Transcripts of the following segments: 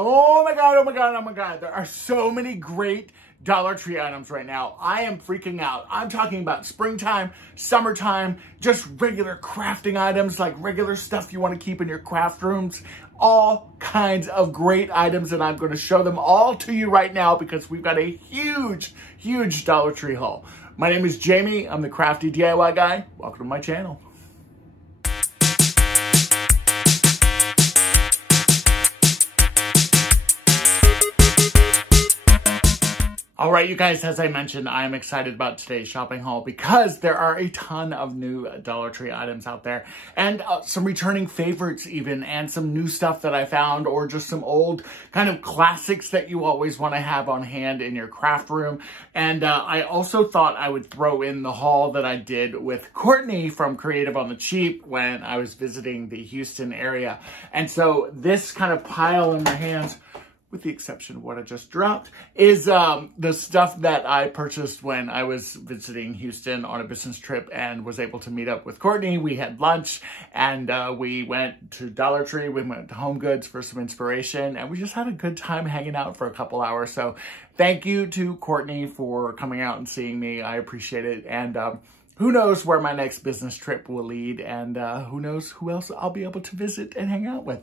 Oh my God, oh my God, oh my God. There are so many great Dollar Tree items right now. I am freaking out. I'm talking about springtime, summertime, just regular crafting items, like regular stuff you want to keep in your craft rooms. All kinds of great items, and I'm going to show them all to you right now because we've got a huge, huge Dollar Tree haul. My name is Jamie. I'm the crafty DIY guy. Welcome to my channel. All right, you guys, as I mentioned, I'm excited about today's shopping haul because there are a ton of new Dollar Tree items out there and some returning favorites even, and some new stuff that I found, or just some old kind of classics that you always want to have on hand in your craft room. And I also thought I would throw in the haul that I did with Courtney from Creative on the Cheap when I was visiting the Houston area. And so this kind of pile in my hands, with the exception of what I just dropped, is the stuff that I purchased when I was visiting Houston on a business trip and was able to meet up with Courtney. We had lunch and we went to Dollar Tree. We went to Home Goods for some inspiration, and we just had a good time hanging out for a couple hours. So thank you to Courtney for coming out and seeing me. I appreciate it. And who knows where my next business trip will lead, and who knows who else I'll be able to visit and hang out with.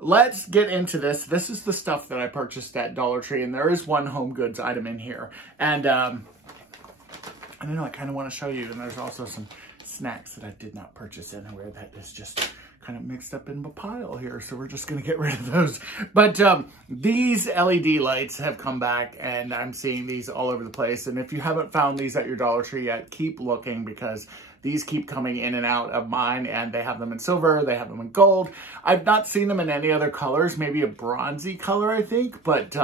Let's get into this. This is the stuff that I purchased at Dollar Tree, and there is one Home Goods item in here. And I don't know, I kind of want to show you, and there's also some snacks that I did not purchase anywhere that is just kind of mixed up in a pile here, so we're just going to get rid of those. But these LED lights have come back, and I'm seeing these all over the place. And if you haven't found these at your Dollar Tree yet, keep looking, because these keep coming in and out of mine, and they have them in silver, they have them in gold. I've not seen them in any other colors, maybe a bronzy color, I think, but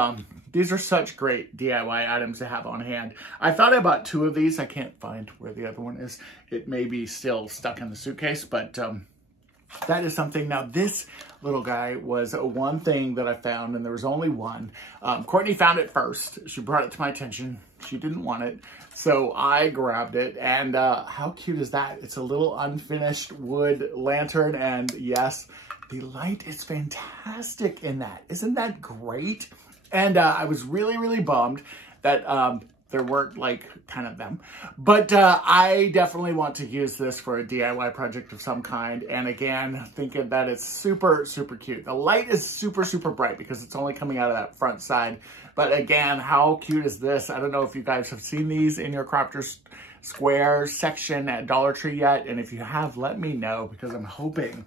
these are such great DIY items to have on hand. I thought I bought 2 of these. I can't find where the other one is. It may be still stuck in the suitcase, but that is something. Now, this little guy was one thing that I found, and there was only one. Courtney found it first. She brought it to my attention. She didn't want it, so I grabbed it. And how cute is that? It's a little unfinished wood lantern, and yes, the light is fantastic in that. Isn't that great? And I was really, really bummed that there weren't like 10 of them, but I definitely want to use this for a DIY project of some kind. And again, thinking that it's super, super cute. The light is super, super bright because it's only coming out of that front side. But again, how cute is this? I don't know if you guys have seen these in your Crafters Square section at Dollar Tree yet. And if you have, let me know, because I'm hoping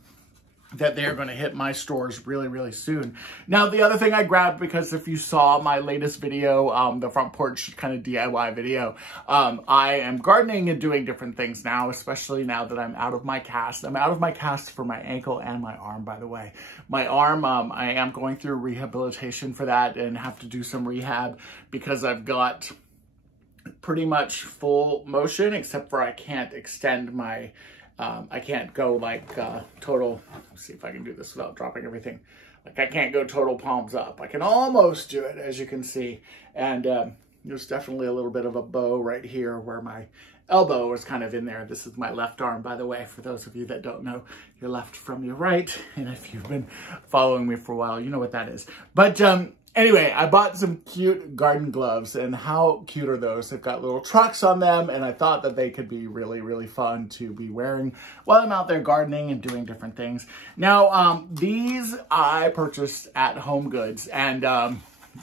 that they're going to hit my stores really, really soon. Now, the other thing I grabbed, because if you saw my latest video, the front porch kind of DIY video, I am gardening and doing different things now, especially now that I'm out of my cast. I'm out of my cast for my ankle and my arm, by the way. My arm, I am going through rehabilitation for that and have to do some rehab because I've got pretty much full motion, except for I can't extend my I can't go like total, let's see if I can do this without dropping everything. Like I can't go total palms up. I can almost do it, as you can see. And there's definitely a little bit of a bow right here where my elbow is kind of in there. This is my left arm, by the way, for those of you that don't know your left from your right. And if you've been following me for a while, you know what that is. But anyway, I bought some cute garden gloves, and how cute are those? They've got little trucks on them, and I thought that they could be really, really fun to be wearing while I'm out there gardening and doing different things. Now, these I purchased at Home Goods, and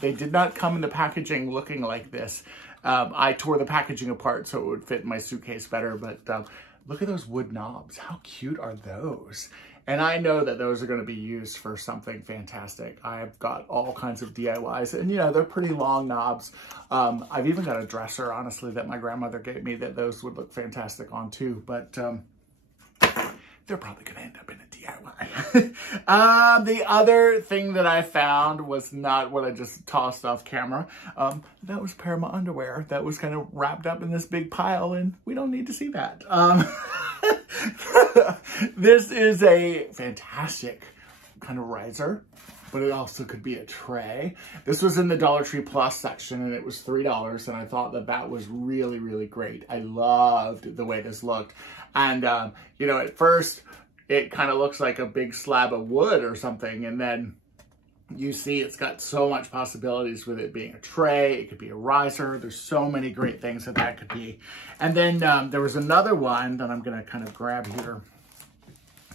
they did not come in the packaging looking like this. I tore the packaging apart so it would fit in my suitcase better, but look at those wood knobs. How cute are those? And I know that those are going to be used for something fantastic. I've got all kinds of DIYs, and you know, they're pretty long knobs. I've even got a dresser, honestly, that my grandmother gave me that those would look fantastic on too, but they're probably going to end up in a DIY. The other thing that I found was not what I just tossed off camera. That was a pair of my underwear that was kind of wrapped up in this big pile, and we don't need to see that. This is a fantastic kind of riser, but it also could be a tray. This was in the Dollar Tree Plus section, and it was $3, and I thought that that was really, really great. I loved the way this looked. And, you know, at first, it kind of looks like a big slab of wood or something, and then You see, it's got so much possibilities with it being a tray. It could be a riser. There's so many great things that could be. And then there was another one that I'm going to kind of grab here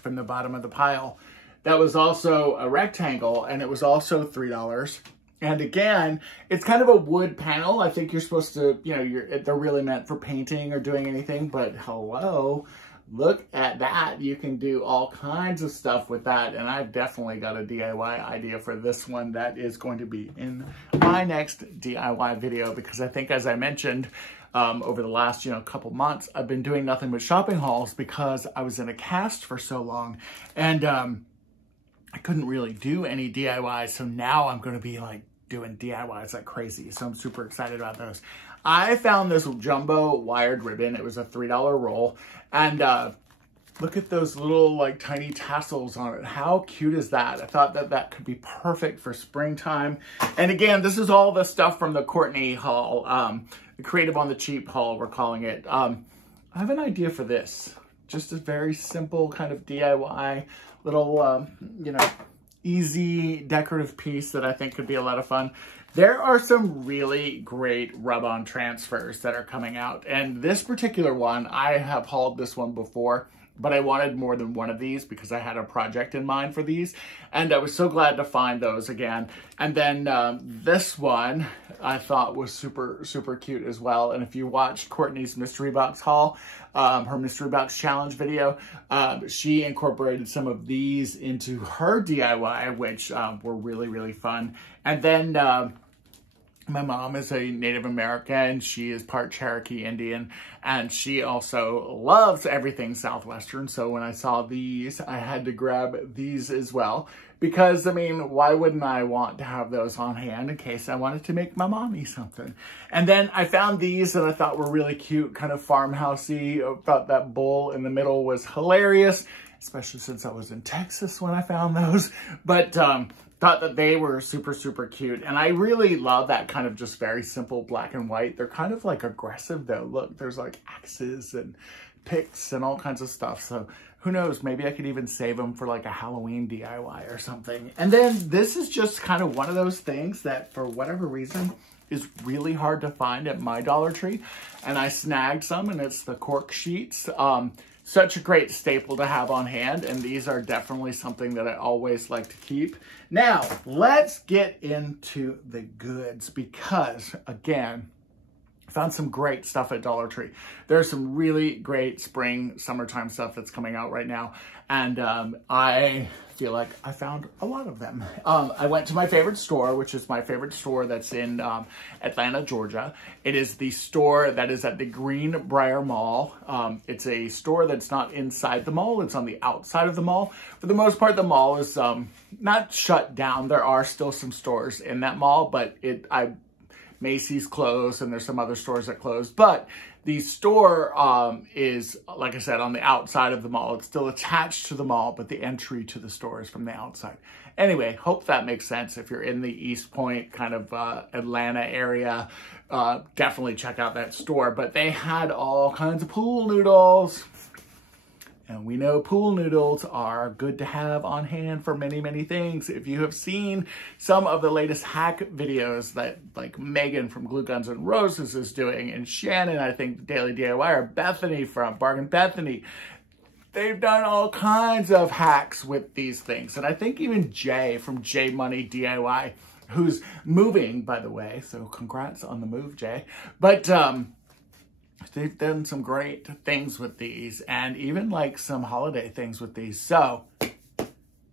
from the bottom of the pile that was also a rectangle, and it was also $3. And again, it's kind of a wood panel. I think you're supposed to, you know, they're really meant for painting or doing anything, but hello. Look at that. You can do all kinds of stuff with that. And I've definitely got a DIY idea for this one that is going to be in my next DIY video, because I think, as I mentioned, over the last, couple months, I've been doing nothing but shopping hauls because I was in a cast for so long, and I couldn't really do any DIY. So now I'm going to be like doing DIYs like crazy. So I'm super excited about those. I found this jumbo wired ribbon. It was a $3 roll. And look at those little like tiny tassels on it. How cute is that? I thought that could be perfect for springtime. And again, this is all the stuff from the Courtney haul, the Creative on the Cheap haul, we're calling it. I have an idea for this. Just a very simple kind of DIY little, easy decorative piece that I think could be a lot of fun. There are some really great rub-on transfers that are coming out. And this particular one, I have hauled this one before, but I wanted more than one of these because I had a project in mind for these. And I was so glad to find those again. And then this one I thought was super, super cute as well. And if you watched Courtney's mystery box haul, her mystery box challenge video, she incorporated some of these into her DIY, which were really, really fun. And then my mom is a Native American. She is part Cherokee Indian, and she also loves everything Southwestern. So when I saw these, I had to grab these as well, because, I mean, why wouldn't I want to have those on hand in case I wanted to make my mommy something? And then I found these that I thought were really cute, kind of farmhousey. I thought that bowl in the middle was hilarious, especially since I was in Texas when I found those. But thought that they were super, super cute. And I really love that kind of just very simple black and white. They're kind of like aggressive though. Look, there's like axes and picks and all kinds of stuff. So who knows, maybe I could even save them for like a Halloween DIY or something. And then this is just kind of one of those things that for whatever reason is really hard to find at my Dollar Tree. And I snagged some, and it's the cork sheets. Such a great staple to have on hand, and these are definitely something that I always like to keep. Now, let's get into the goods, because, again, I found some great stuff at Dollar Tree. There's some really great spring, summertime stuff that's coming out right now, and I feel like I found a lot of them. I went to my favorite store, which is my favorite store that's in Atlanta, Georgia. It is the store that is at the Greenbrier Mall. It's a store that's not inside the mall. It's on the outside of the mall. For the most part, the mall is not shut down. There are still some stores in that mall, but Macy's closed, and there's some other stores that closed. But the store is, like I said, on the outside of the mall. It's still attached to the mall, but the entry to the store is from the outside. Anyway, hope that makes sense. If you're in the East Point kind of Atlanta area, definitely check out that store. But they had all kinds of pool noodles. And we know pool noodles are good to have on hand for many, many things. If you have seen some of the latest hack videos that like Megan from Glue Guns and Roses is doing, and Shannon, I think, Daily DIY, or Bethany from Bargain Bethany, they've done all kinds of hacks with these things. And I think even Jay from J Money DIY, who's moving, by the way, so congrats on the move, Jay. But they've done some great things with these, and even like some holiday things with these. So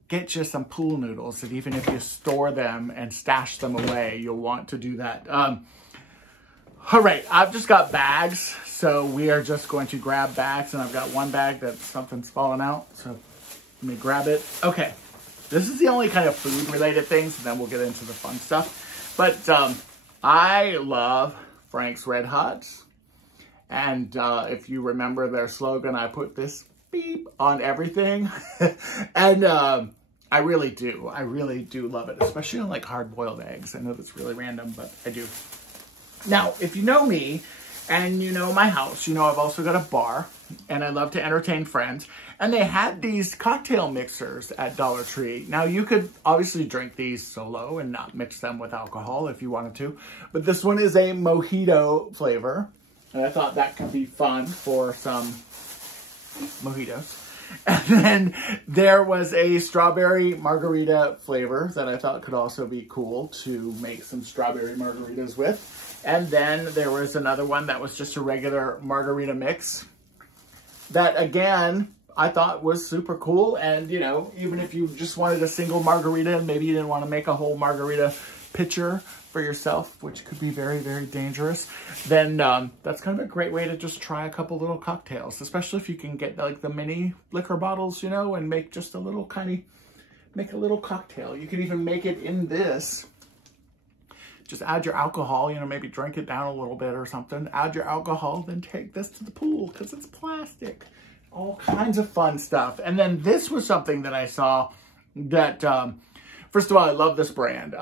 get you some pool noodles, and even if you store them and stash them away, you'll want to do that. All right, I've just got bags, so we are just going to grab bags, and I've got one bag that something's fallen out, so let me grab it. Okay, this is the only kind of food related things, and then we'll get into the fun stuff. But I love Frank's Red Hots. And if you remember their slogan, I put this beep on everything. And I really do. I really do love it, especially on like hard-boiled eggs. I know that's really random, but I do. Now, if you know me, And you know my house, you know I've also got a bar and I love to entertain friends. And they had these cocktail mixers at Dollar Tree. Now you could obviously drink these solo and not mix them with alcohol if you wanted to. But this one is a mojito flavor. And I thought that could be fun for some mojitos. And then there was a strawberry margarita flavor that I thought could also be cool to make some strawberry margaritas with. And then there was another one that was just a regular margarita mix that, again, I thought was super cool. And, you know, even if you just wanted a single margarita and maybe you didn't want to make a whole margarita pitcher for yourself, which could be very, very dangerous, then that's kind of a great way to just try a couple little cocktails, especially if you can get like the mini liquor bottles, you know, and make just a little make a little cocktail. You can even make it in this. Just add your alcohol, you know, maybe drink it down a little bit or something. Add your alcohol, then take this to the pool because it's plastic. All kinds of fun stuff. And then this was something that I saw that, first of all, I love this brand.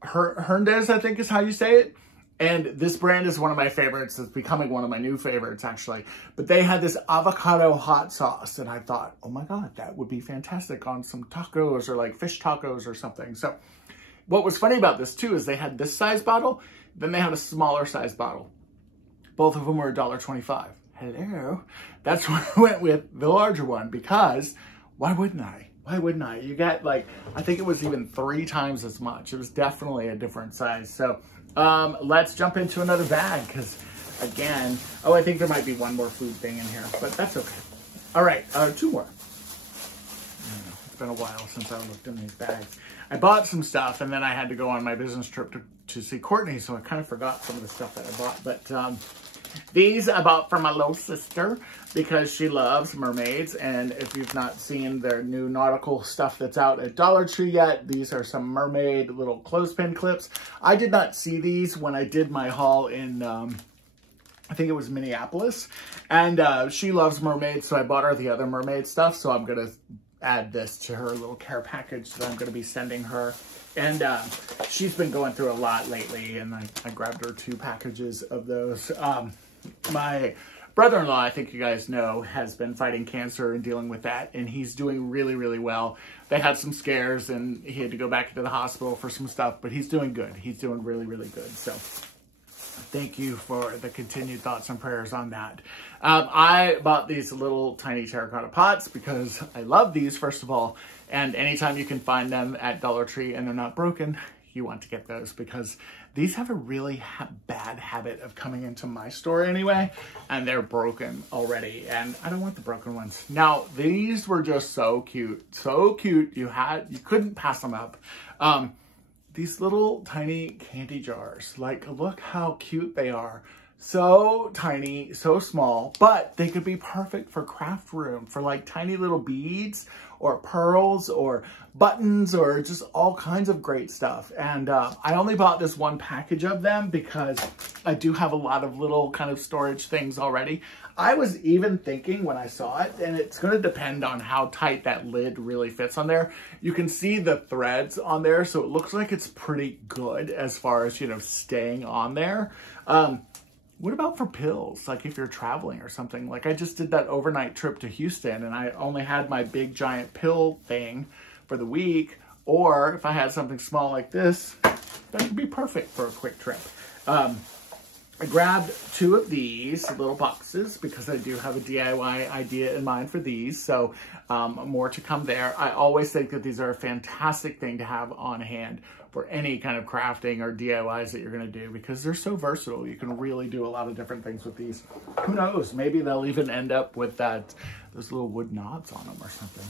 Hernandez, I think is how you say it. And this brand is one of my favorites. It's becoming one of my new favorites, actually. But they had this avocado hot sauce. And I thought, oh my God, that would be fantastic on some tacos or like fish tacos or something. So what was funny about this too is they had this size bottle, then they had a smaller size bottle. Both of them were $1.25. Hello. That's why I went with the larger one because why wouldn't I? Why wouldn't I? You got like, I think it was even 3 times as much. It was definitely a different size. So let's jump into another bag because again, oh, I think there might be one more food thing in here, but that's okay. All right, 2 more. It's been a while since I looked in these bags. I bought some stuff and then I had to go on my business trip to see Courtney, so I kind of forgot some of the stuff that I bought. But these I bought for my little sister because she loves mermaids. And if you've not seen their new nautical stuff that's out at Dollar Tree yet, these are some mermaid little clothespin clips. I did not see these when I did my haul in, I think it was Minneapolis. And she loves mermaids, so I bought her the other mermaid stuff. So I'm going to add this to her little care package that I'm going to be sending her. And she's been going through a lot lately, and I grabbed her 2 packages of those. My brother-in-law, I think you guys know, has been fighting cancer and dealing with that, and he's doing really, really well. They had some scares, and he had to go back into the hospital for some stuff, but he's doing good. He's doing really, really good. So thank you for the continued thoughts and prayers on that. I bought these little tiny terracotta pots because I love these, first of all. And anytime you can find them at Dollar Tree and they're not broken, you want to get those because these have a really bad habit of coming into my store anyway. And they're broken already. And I don't want the broken ones. Now, these were just so cute. So cute. You couldn't pass them up. These little tiny candy jars, like look how cute they are. So tiny, so small, but they could be perfect for craft room, for like tiny little beads or pearls or buttons or just all kinds of great stuff. And I only bought this 1 package of them because I do have a lot of little kind of storage things already. I was even thinking when I saw it, and it's going to depend on how tight that lid really fits on there. You can see the threads on there, so it looks like it's pretty good as far as, you know, staying on there. What about for pills? Like if you're traveling or something, like I just did that overnight trip to Houston and I only had my big giant pill thing for the week. Or if I had something small like this, that would be perfect for a quick trip. I grabbed 2 of these little boxes because I do have a DIY idea in mind for these. So more to come there. I always think that these are a fantastic thing to have on hand for any kind of crafting or DIYs that you're going to do because they're so versatile. You can really do a lot of different things with these. Who knows? Maybe they'll even end up with those little wood knobs on them or something.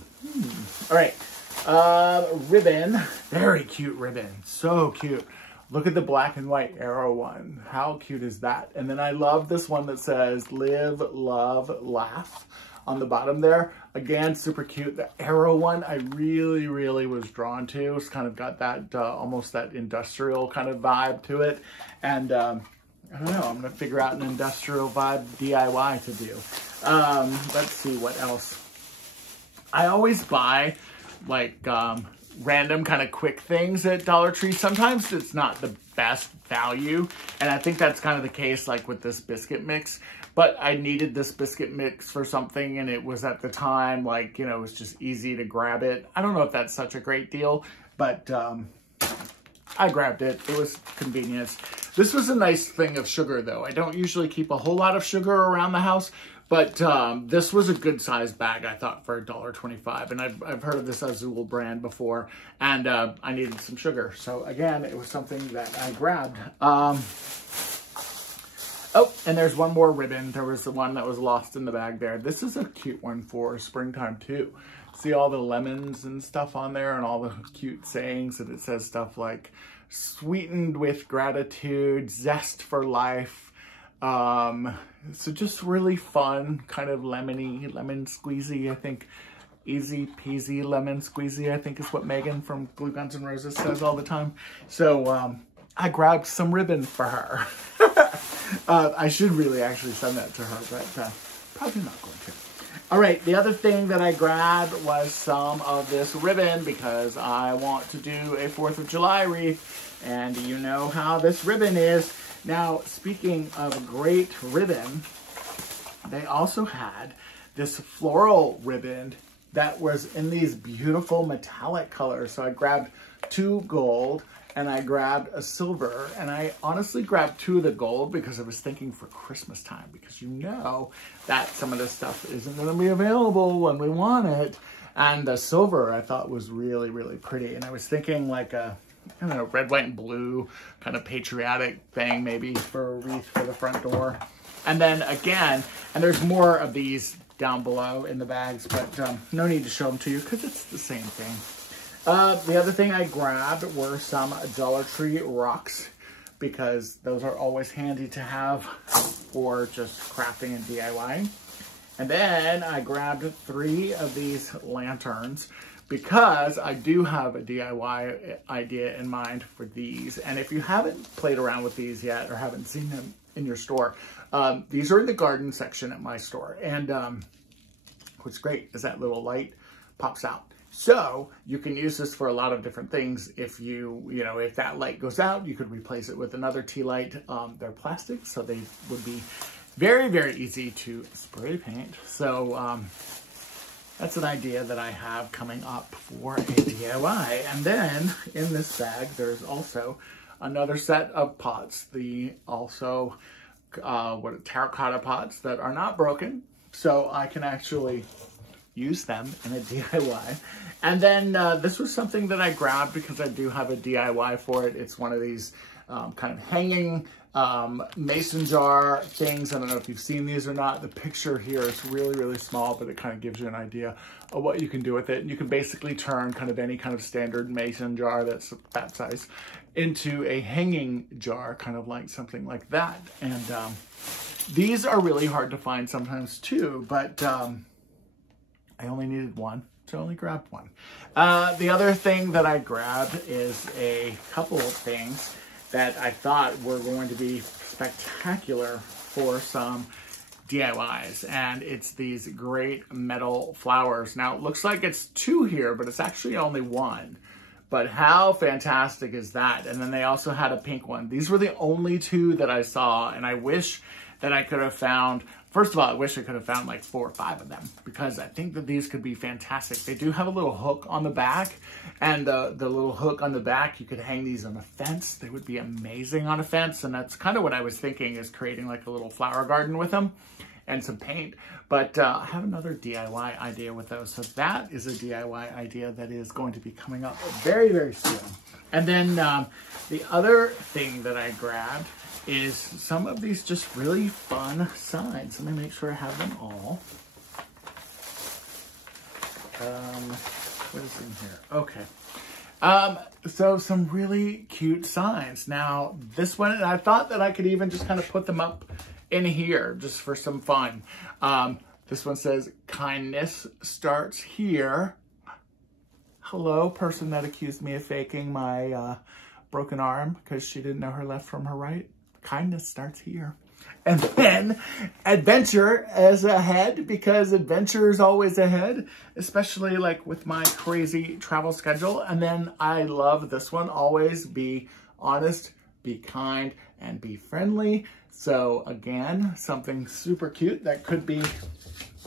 All right. Ribbon. Very cute ribbon. So cute. Look at the black and white arrow one. How cute is that? And then I love this one that says live, love, laugh on the bottom there. Again, super cute. The arrow one I really, really was drawn to. It's kind of got that almost that industrial kind of vibe to it. And I don't know, I'm gonna figure out an industrial vibe DIY to do. Let's see what else. I always buy like random kind of quick things at Dollar Tree, sometimes it's not the best value. And I think that's kind of the case like with this biscuit mix. But I needed this biscuit mix for something, and it was at the time, like, you know, it was just easy to grab it. I don't know if that's such a great deal, but I grabbed it. It was convenience. This was a nice thing of sugar, though. I don't usually keep a whole lot of sugar around the house, but this was a good sized bag, I thought, for $1.25. And I've heard of this Azul brand before, and I needed some sugar. So again, it was something that I grabbed. Oh, and there's one more ribbon. There was the one that was lost in the bag there. This is a cute one for springtime too. See all the lemons and stuff on there and all the cute sayings, and it says stuff like sweetened with gratitude, zest for life. So just really fun, kind of lemony, lemon squeezy, I think. Easy peasy lemon squeezy, I think is what Megan from Glue Guns N' Roses says all the time. So I grabbed some ribbon for her. I should really actually send that to her, but probably not going to. All right, the other thing that I grabbed was some of this ribbon because I want to do a 4th of July wreath, and you know how this ribbon is. Now, speaking of great ribbon, they also had this floral ribbon that was in these beautiful metallic colors. So I grabbed 2 gold, and I grabbed a silver, and I honestly grabbed 2 of the gold because I was thinking for Christmas time, because you know that some of this stuff isn't going to be available when we want it. And the silver I thought was really, really pretty. And I was thinking like a, I don't know, red, white, and blue kind of patriotic thing, maybe for a wreath for the front door. And then again, and there's more of these down below in the bags, but no need to show them to you because it's the same thing. The other thing I grabbed were some Dollar Tree rocks because those are always handy to have for just crafting and DIY. And then I grabbed 3 of these lanterns because I do have a DIY idea in mind for these. And if you haven't played around with these yet or haven't seen them in your store, these are in the garden section at my store. And what's great is that little light pops out. So you can use this for a lot of different things. If if that light goes out, you could replace it with another tea light. They're plastic, so they would be very, very easy to spray paint. So that's an idea that I have coming up for a DIY. And then in this bag, there's also another set of pots. Terracotta pots that are not broken. So I can actually use them in a DIY. And then this was something that I grabbed because I do have a DIY for it. It's one of these kind of hanging mason jar things. I don't know if you've seen these or not. The picture here is really, really small, but it kind of gives you an idea of what you can do with it. And you can basically turn kind of any kind of standard mason jar that's that size into a hanging jar, kind of like something like that. And these are really hard to find sometimes too, but I only needed one, so I only grabbed one. The other thing that I grabbed is a couple of things that I thought were going to be spectacular for some DIYs. And it's these great metal flowers. Now, it looks like it's 2 here, but it's actually only 1. But how fantastic is that? And then they also had a pink one. These were the only 2 that I saw, and I wish that I could have found. First of all, I wish I could have found like 4 or 5 of them because I think that these could be fantastic. They do have a little hook on the back, and the little hook on the back, you could hang these on a fence. They would be amazing on a fence, and that's kind of what I was thinking, is creating like a little flower garden with them and some paint. But I have another DIY idea with those. So that is a DIY idea that is going to be coming up very, very soon. And then the other thing that I grabbed is some of these just really fun signs. Let me make sure I have them all. What is in here? Okay. So some really cute signs. Now, this one, I thought that I could even just kind of put them up in here just for some fun. This one says, kindness starts here. Hello, person that accused me of faking my broken arm because she didn't know her left from her right. Kindness starts here. And then adventure is ahead, because adventure is always ahead, especially like with my crazy travel schedule. And then I love this one, always be honest, be kind, and be friendly. So again, something super cute that could be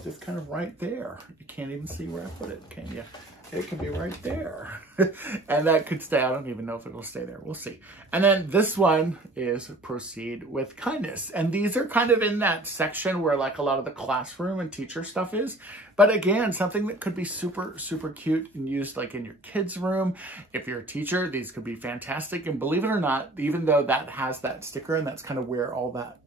just kind of right there. You can't even see where I put it, can you? It can be right there. And that could stay. I don't even know if it'll stay there. We'll see. And then this one is proceed with kindness. And these are kind of in that section where like a lot of the classroom and teacher stuff is. But again, something that could be super, super cute and used like in your kids' room. If you're a teacher, these could be fantastic. And believe it or not, even though that has that sticker and that's kind of where all that,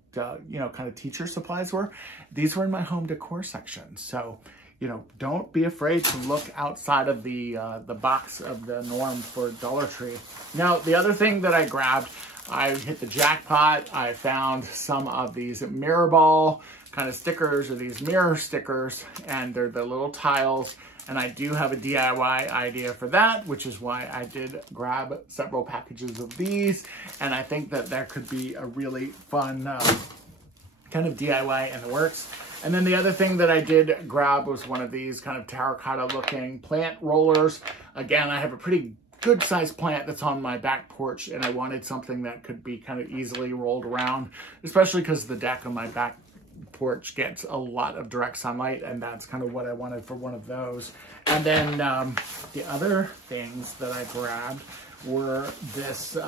you know, kind of teacher supplies were, these were in my home decor section. So, you know, don't be afraid to look outside of the box of the norm for Dollar Tree. Now, the other thing that I grabbed, I hit the jackpot. I found some of these mirror ball kind of stickers, or these mirror stickers, and they're the little tiles. And I do have a DIY idea for that, which is why I did grab several packages of these. And I think that there could be a really fun kind of DIY in the works. And then the other thing that I did grab was one of these kind of terracotta looking plant rollers. Again, I have a pretty good sized plant that's on my back porch, and I wanted something that could be kind of easily rolled around, especially because the deck on my back porch gets a lot of direct sunlight, and that's kind of what I wanted for one of those. And then the other things that I grabbed were this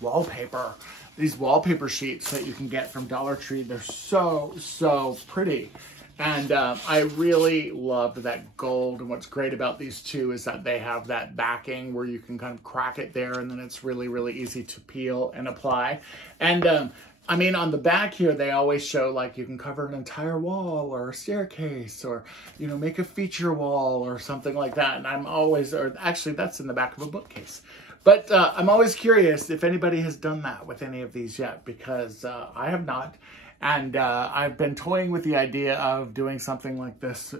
wallpaper. These wallpaper sheets that you can get from Dollar Tree. They're so, so pretty. And I really loved that gold. And what's great about these two is that they have that backing where you can kind of crack it there, and then it's really, really easy to peel and apply. And I mean, on the back here, they always show like you can cover an entire wall or a staircase, or, you know, make a feature wall or something like that. And I'm always, or actually that's in the back of a bookcase. But I'm always curious if anybody has done that with any of these yet, because I have not. And I've been toying with the idea of doing something like this,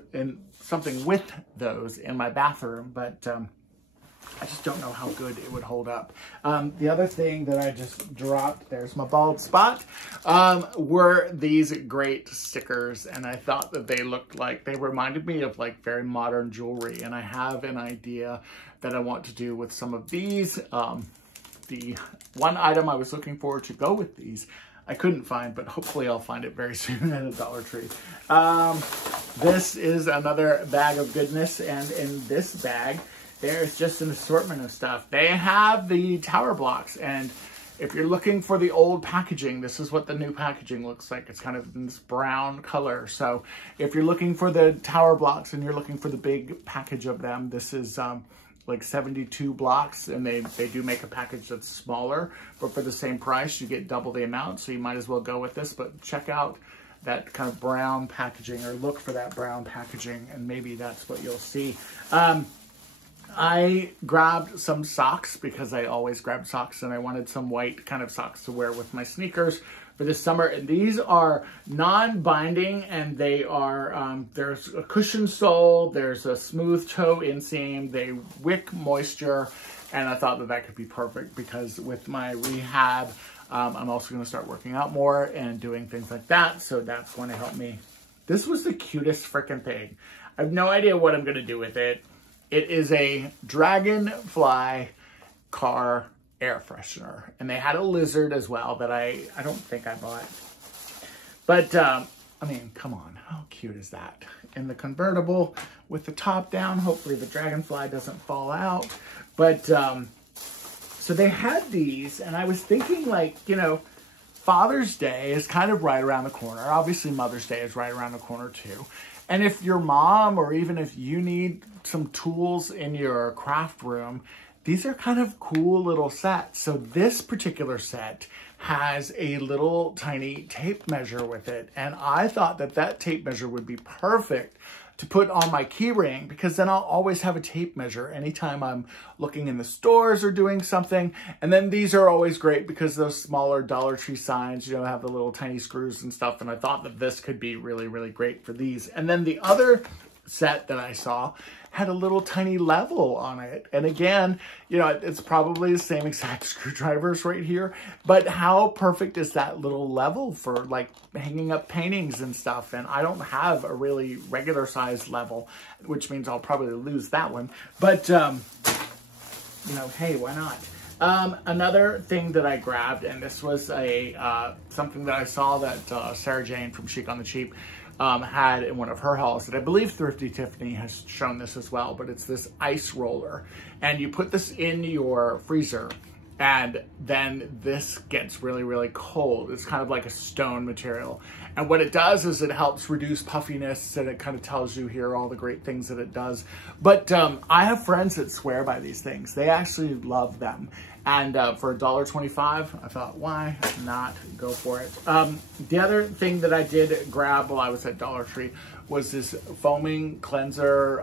something with those in my bathroom, but I just don't know how good it would hold up. The other thing that I just dropped, there's my bald spot, were these great stickers. And I thought that they looked like, they reminded me of like very modern jewelry. And I have an idea that I want to do with some of these. The one item I was looking for to go with these, I couldn't find, but hopefully I'll find it very soon at a Dollar Tree. This is another bag of goodness, and in this bag, there's just an assortment of stuff. They have the tower blocks, and if you're looking for the old packaging, this is what the new packaging looks like. It's kind of in this brown color. So if you're looking for the tower blocks and you're looking for the big package of them, this is like 72 blocks, and they do make a package that's smaller, but for the same price, you get double the amount. So you might as well go with this, but check out that kind of brown packaging, or look for that brown packaging, and maybe that's what you'll see. I grabbed some socks because I always grab socks, and I wanted some white kind of socks to wear with my sneakers for this summer. And these are non-binding, and they are, there's a cushion sole, there's a smooth toe inseam, they wick moisture, and I thought that that could be perfect because with my rehab, I'm also going to start working out more and doing things like that, so that's going to help me. This was the cutest freaking thing. I have no idea what I'm going to do with it. It is a Dragonfly Car Air Freshener. And they had a lizard as well that I don't think I bought. But, I mean, come on. How cute is that? In the convertible with the top down. Hopefully the Dragonfly doesn't fall out. But, so they had these. And I was thinking, like, you know, Father's Day is kind of right around the corner. Obviously, Mother's Day is right around the corner, too. And if your mom, or even if you need some tools in your craft room, these are kind of cool little sets. So this particular set has a little tiny tape measure with it. And I thought that that tape measure would be perfect to put on my key ring, because then I'll always have a tape measure anytime I'm looking in the stores or doing something. And then these are always great because those smaller Dollar Tree signs, you know, have the little tiny screws and stuff. And I thought that this could be really, really great for these. And then the other set that I saw had a little tiny level on it. And again, you know, it's probably the same exact screwdrivers right here, but how perfect is that little level for like hanging up paintings and stuff? And I don't have a really regular sized level, which means I'll probably lose that one. But, you know, hey, why not? Another thing that I grabbed, and this was a something that I saw that Sarah Jane from Chic on the Cheap had in one of her hauls, that I believe Thrifty Tiffany has shown this as well, but it's this ice roller. And you put this in your freezer, and then this gets really, really cold. It's kind of like a stone material. And what it does is it helps reduce puffiness, and it kind of tells you here all the great things that it does. But I have friends that swear by these things. They actually love them. And for $1.25, I thought, why not go for it? The other thing that I did grab while I was at Dollar Tree was this foaming cleanser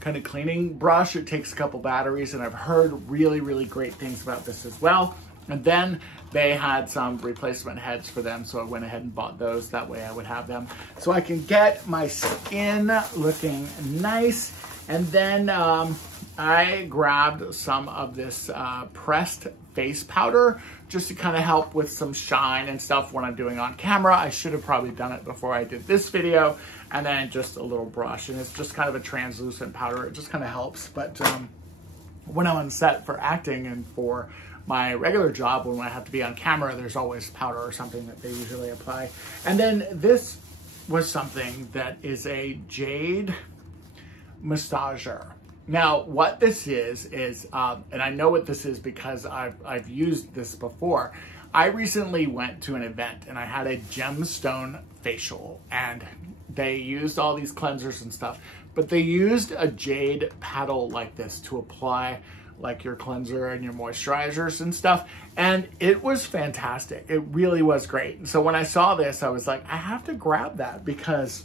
kind of cleaning brush. It takes a couple batteries, and I've heard really, really great things about this as well. And then they had some replacement heads for them, so I went ahead and bought those. That way I would have them so I can get my skin looking nice. And then I grabbed some of this pressed face powder just to kind of help with some shine and stuff when I'm doing on camera. I should have probably done it before I did this video. And then just a little brush, and it's just kind of a translucent powder. It just kind of helps. But when I'm on set for acting and for my regular job, when I have to be on camera, there's always powder or something that they usually apply. And then this was something that is a Jade Massager. Now, what this is, and I know what this is because I've used this before. I recently went to an event and I had a gemstone facial, and they used all these cleansers and stuff, but they used a jade paddle like this to apply like your cleanser and your moisturizers and stuff. And it was fantastic. It really was great. So when I saw this, I was like, I have to grab that because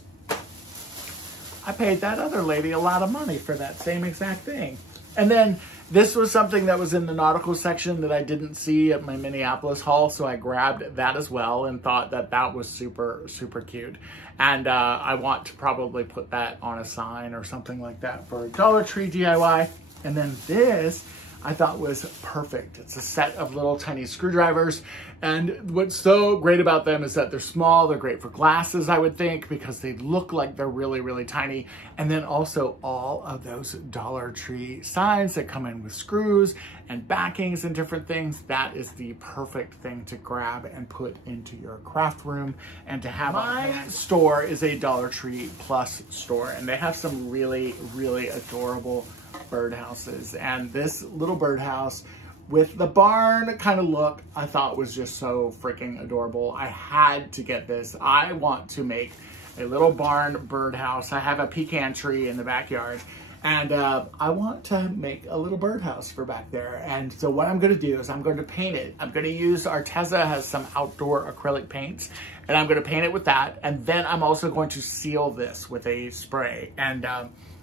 I paid that other lady a lot of money for that same exact thing. And then this was something that was in the nautical section that I didn't see at my Minneapolis haul, so I grabbed that as well and thought that that was super, super cute. And I want to probably put that on a sign or something like that for Dollar Tree DIY. And then this I thought was perfect. It's a set of little tiny screwdrivers. And what's so great about them is that they're small. They're great for glasses, I would think, because they look like they're really, really tiny. And then also all of those Dollar Tree signs that come in with screws and backings and different things. That is the perfect thing to grab and put into your craft room and to have on hand. My store is a Dollar Tree Plus store, and they have some really, really adorable birdhouses. And this little birdhouse with the barn kind of look, I thought was just so freaking adorable. I had to get this. I want to make a little barn birdhouse. I have a pecan tree in the backyard, and I want to make a little birdhouse for back there. And so what I'm going to do is I'm going to paint it. I'm going to use Arteza has some outdoor acrylic paints, and I'm going to paint it with that. And then I'm also going to seal this with a spray, and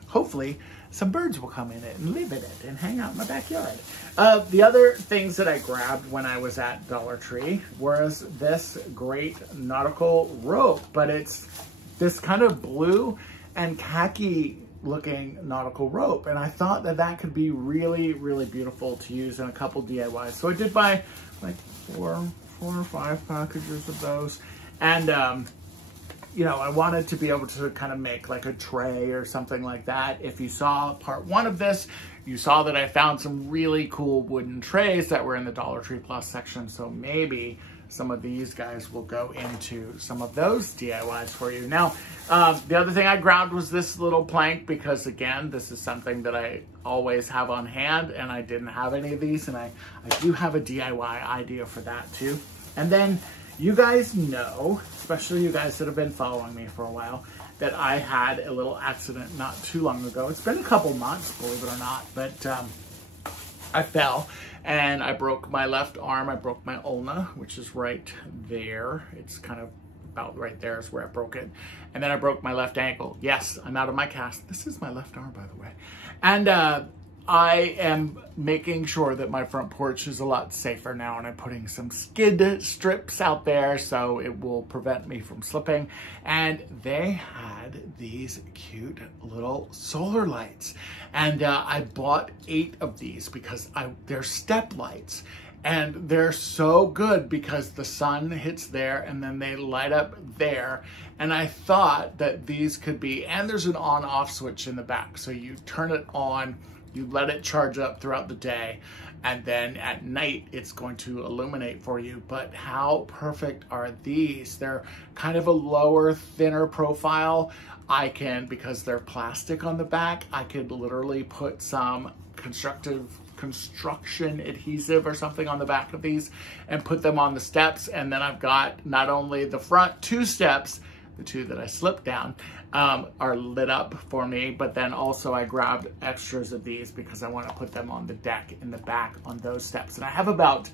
hopefully some birds will come in it and live in it and hang out in my backyard. The other things that I grabbed when I was at Dollar Tree was this great nautical rope, but it's this kind of blue and khaki looking nautical rope. And I thought that that could be really, really beautiful to use in a couple DIYs. So I did buy like four or five packages of those. And you know, I wanted to be able to kind of make like a tray or something like that. If you saw part one of this, you saw that I found some really cool wooden trays that were in the Dollar Tree Plus section. So maybe some of these guys will go into some of those DIYs for you. Now, the other thing I grabbed was this little plank because, again, this is something that I always have on hand, and I didn't have any of these, and I do have a DIY idea for that too. And then you guys know, especially you guys that have been following me for a while, that I had a little accident not too long ago. It's been a couple months, believe it or not, but I fell and I broke my left arm. I broke my ulna, which is right there. It's kind of about right there is where I broke it. And then I broke my left ankle. Yes, I'm out of my cast. This is my left arm, by the way. And I am making sure that my front porch is a lot safer now, and I'm putting some skid strips out there so it will prevent me from slipping. And they had these cute little solar lights, and I bought 8 of these because they're step lights. And they're so good because the sun hits there and then they light up there. And I thought that these could be, and there's an on-off switch in the back. So you turn it on, you let it charge up throughout the day, and then at night it's going to illuminate for you. But how perfect are these? They're kind of a lower, thinner profile. I can, because they're plastic on the back, I could literally put some construction adhesive or something on the back of these and put them on the steps. And then I've got not only the front 2 steps, the 2 that I slipped down, are lit up for me, but then also I grabbed extras of these because I want to put them on the deck in the back on those steps. And I have about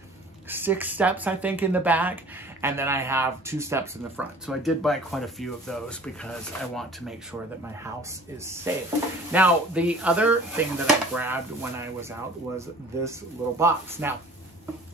6 steps, I think, in the back, and then I have 2 steps in the front. So I did buy quite a few of those because I want to make sure that my house is safe. Now, the other thing that I grabbed when I was out was this little box. Now,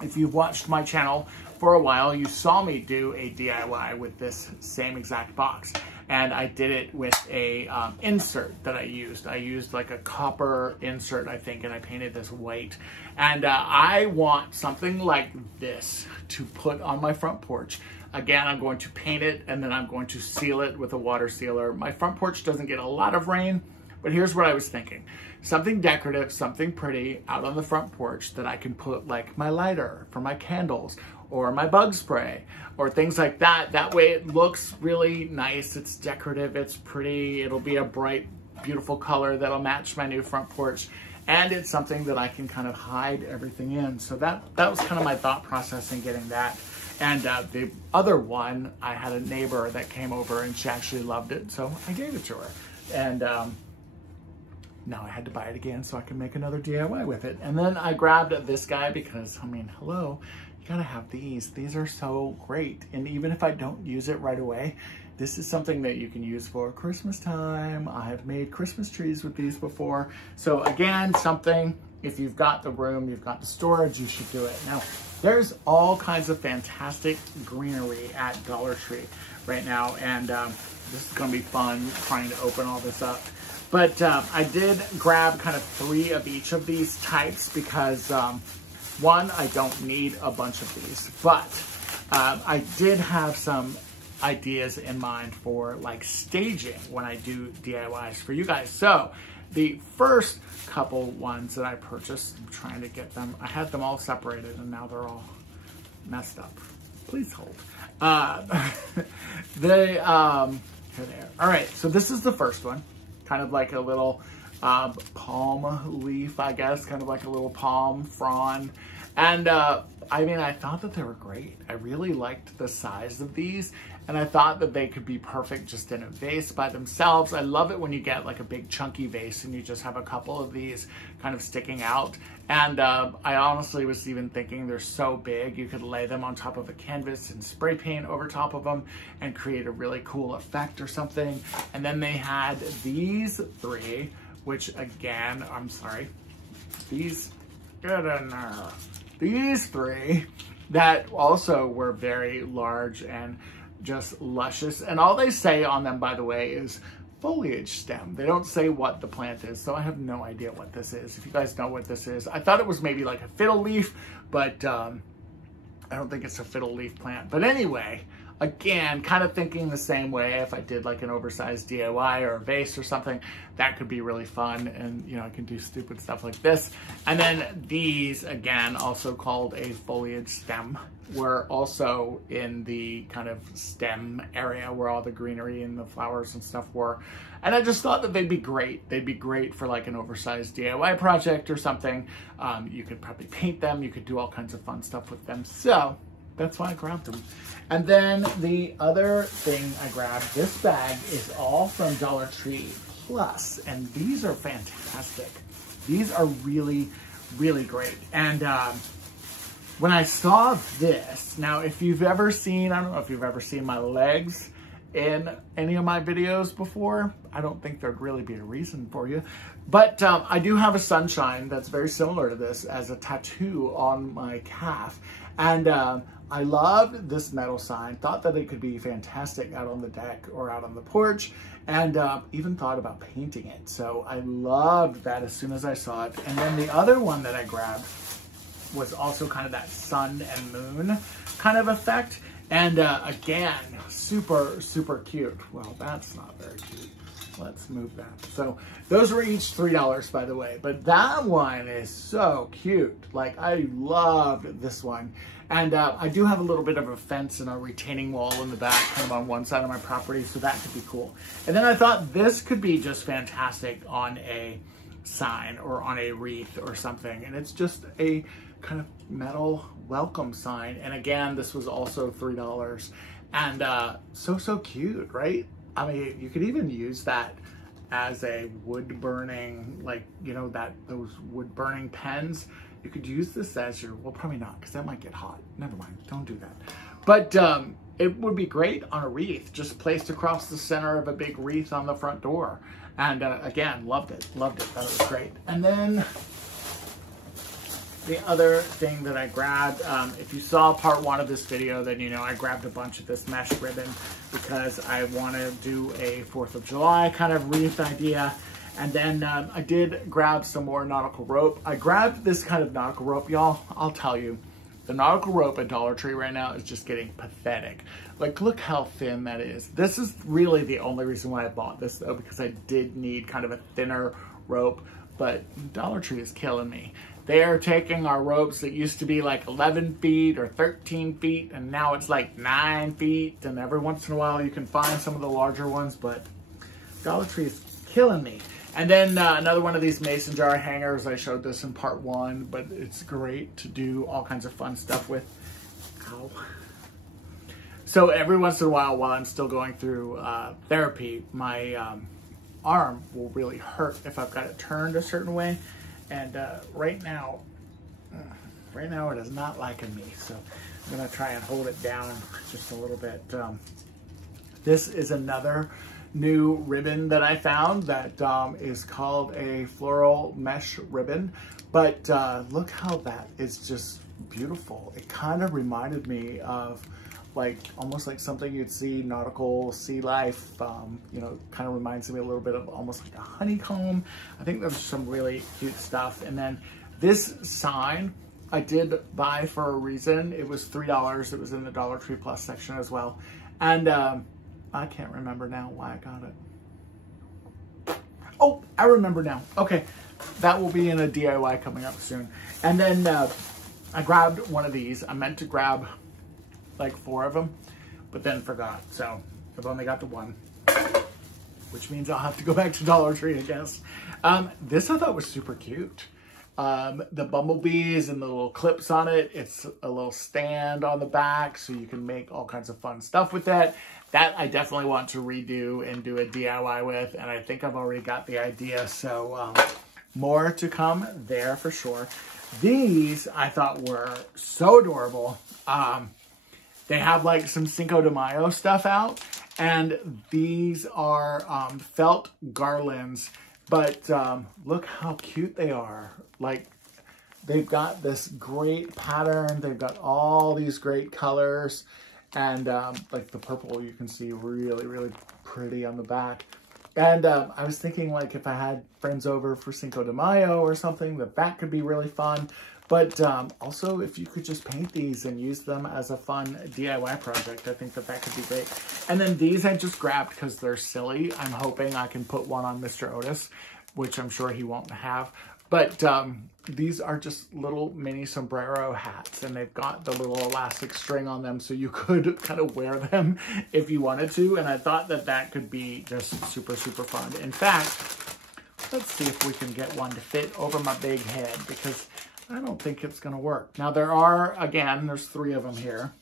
if you've watched my channel for a while, you saw me do a DIY with this same exact box. And I did it with a insert that I used. I used like a copper insert, I think, and I painted this white. And I want something like this to put on my front porch. Again, I'm going to paint it and then I'm going to seal it with a water sealer. My front porch doesn't get a lot of rain, but here's what I was thinking. Something decorative, something pretty out on the front porch that I can put like my lighter for my candles or my bug spray or things like that. That way it looks really nice. It's decorative, it's pretty. It'll be a bright, beautiful color that'll match my new front porch. And it's something that I can kind of hide everything in. So that was kind of my thought process in getting that. And the other one, I had a neighbor that came over and she actually loved it. So I gave it to her. And now I had to buy it again so I can make another DIY with it. And then I grabbed this guy because, I mean, hello, you gotta have these. These are so great. And even if I don't use it right away, this is something that you can use for Christmas time. I have made Christmas trees with these before. So again, something, if you've got the room, you've got the storage, you should do it. Now, there's all kinds of fantastic greenery at Dollar Tree right now. And this is gonna be fun trying to open all this up. But I did grab kind of 3 of each of these types because one, I don't need a bunch of these, but I did have some ideas in mind for like staging when I do DIYs for you guys. So the first couple ones that I purchased, I'm trying to get them, I had them all separated and now they're all messed up. Please hold. Here they are. All right, so this is the first one. Kind of like a little palm leaf, I guess, kind of like a little palm frond. And I mean, I thought that they were great. I really liked the size of these, and I thought that they could be perfect just in a vase by themselves. I love it when you get like a big chunky vase and you just have a couple of these kind of sticking out. And I honestly was even thinking they're so big, you could lay them on top of a canvas and spray paint over top of them and create a really cool effect or something. And then they had these 3, which again, I'm sorry, these, get in there. These 3 that also were very large and just luscious. And all they say on them, by the way, is Foliage Stem. They don't say what the plant is, so I have no idea what this is. If you guys know what this is, I thought it was maybe like a fiddle leaf, but I don't think it's a fiddle leaf plant. But anyway, again, kind of thinking the same way. If I did like an oversized DIY or a vase or something, that could be really fun. And, you know, I can do stupid stuff like this. And then these, again, also called a foliage stem, were also in the kind of stem area where all the greenery and the flowers and stuff were. And I just thought that they'd be great. They'd be great for like an oversized DIY project or something. You could probably paint them. You could do all kinds of fun stuff with them. So that's why I grabbed them. And then the other thing I grabbed, this bag is all from Dollar Tree Plus, and these are fantastic. These are really, really great. And when I saw this, now if you've ever seen, I don't know if you've ever seen my legs in any of my videos before. I don't think there'd really be a reason for you. But I do have a sunshine that's very similar to this as a tattoo on my calf. And I loved this metal sign, thought that it could be fantastic out on the deck or out on the porch, and even thought about painting it. So I loved that as soon as I saw it. And then the other one that I grabbed was also kind of that sun and moon kind of effect. And again, super, super cute. Well, that's not very cute. Let's move that. So those were each $3, by the way. But that one is so cute. Like, I loved this one. And I do have a little bit of a fence and a retaining wall in the back, kind of on one side of my property, so that could be cool. And then I thought this could be just fantastic on a sign or on a wreath or something. And it's just a kind of metal welcome sign. And again, this was also $3. And so cute, right? I mean, you could even use that as a wood burning, like, you know, those wood burning pens. You could use this as your, well, probably not, because that might get hot. Never mind, don't do that. But it would be great on a wreath, just placed across the center of a big wreath on the front door. And again, loved it, thought it was great. And then the other thing that I grabbed, if you saw part 1 of this video, then you know I grabbed a bunch of this mesh ribbon because I want to do a 4th of July kind of wreath idea. And then I did grab some more nautical rope. I grabbed this kind of nautical rope, y'all. I'll tell you, the nautical rope at Dollar Tree right now is just getting pathetic. Like, look how thin that is. This is really the only reason why I bought this, though, because I did need kind of a thinner rope. But Dollar Tree is killing me. They are taking our ropes that used to be like 11 feet or 13 feet, and now it's like 9 feet. And every once in a while you can find some of the larger ones, but Dollar Tree is killing me. And then another one of these mason jar hangers. I showed this in part 1, but it's great to do all kinds of fun stuff with. Ow. So every once in a while I'm still going through therapy, my arm will really hurt if I've got it turned a certain way. And right now it is not liking me. So I'm gonna try and hold it down just a little bit. This is another new ribbon that I found that is called a floral mesh ribbon. But look how that is just beautiful. It kind of reminded me of like almost like something you'd see nautical sea life, you know, kind of reminds me a little bit of almost like a honeycomb. I think there's some really cute stuff. And then this sign I did buy for a reason. It was $3. It was in the Dollar Tree Plus section as well. And I can't remember now why I got it. Oh, I remember now. Okay, that will be in a DIY coming up soon. And then I grabbed one of these. I meant to grab like 4 of them, but then forgot. So I've only got the one, which means I'll have to go back to Dollar Tree, I guess. This I thought was super cute. The bumblebees and the little clips on it. It's a little stand on the back, so you can make all kinds of fun stuff with that. That I definitely want to redo and do a DIY with, and I think I've already got the idea, so more to come there for sure. These I thought were so adorable. They have like some Cinco de Mayo stuff out, and these are felt garlands, but look how cute they are. Like, they've got this great pattern, they've got all these great colors, and like the purple you can see really, really pretty on the back. And I was thinking, like, if I had friends over for Cinco de Mayo or something, that could be really fun. But also, if you could just paint these and use them as a fun DIY project, I think that could be great. And then these I just grabbed because they're silly. I'm hoping I can put one on Mr. Otis, which I'm sure he won't have. But these are just little mini sombrero hats, and they've got the little elastic string on them, so you could kind of wear them if you wanted to. And I thought that could be just super, super fun. In fact, let's see if we can get one to fit over my big head, because I don't think it's going to work. Now there are, again, there's 3 of them here.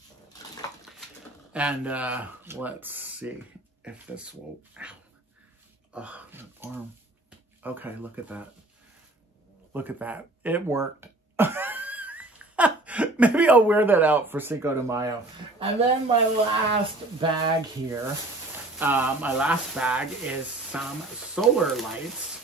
And let's see if this will, oh, my arm. Okay, look at that. Look at that. It worked. Maybe I'll wear that out for Cinco de Mayo. And then my last bag here my last bag is some solar lights.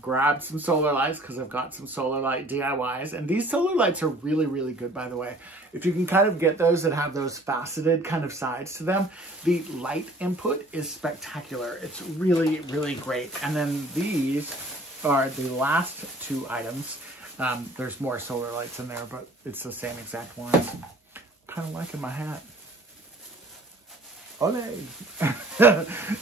Grabbed some solar lights because I've got some solar light DIYs. And these solar lights are really, really good, by the way. If you can kind of get those that have those faceted kind of sides to them, the light input is spectacular. It's really, really great. And then these are the last two items. There's more solar lights in there, but it's the same exact ones. I'm kind of liking my hat. Ole.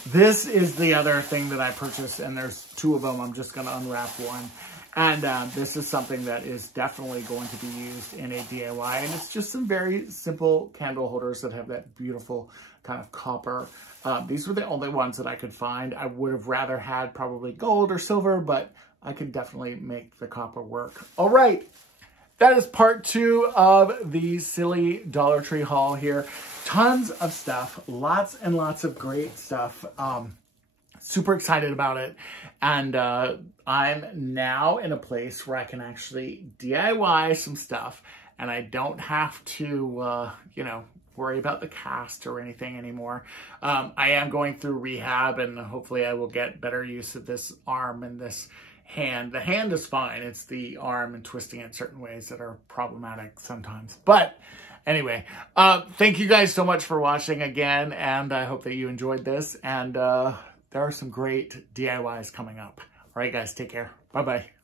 This is the other thing that I purchased, and there's two of them. I'm just going to unwrap one. And this is something that is definitely going to be used in a DIY. And it's just some very simple candle holders that have that beautiful kind of copper. These were the only ones that I could find. I would have rather had probably gold or silver, but I could definitely make the copper work. All right. That is part 2 of the silly Dollar Tree haul here. Tons of stuff, lots and lots of great stuff. Super excited about it. And I'm now in a place where I can actually DIY some stuff, and I don't have to, you know, worry about the cast or anything anymore. I am going through rehab, and hopefully I will get better use of this arm and this hand. The hand is fine. It's the arm and twisting it certain ways that are problematic sometimes. But anyway, thank you guys so much for watching again, and I hope that you enjoyed this. And there are some great DIYs coming up. All right, guys, take care. Bye-bye.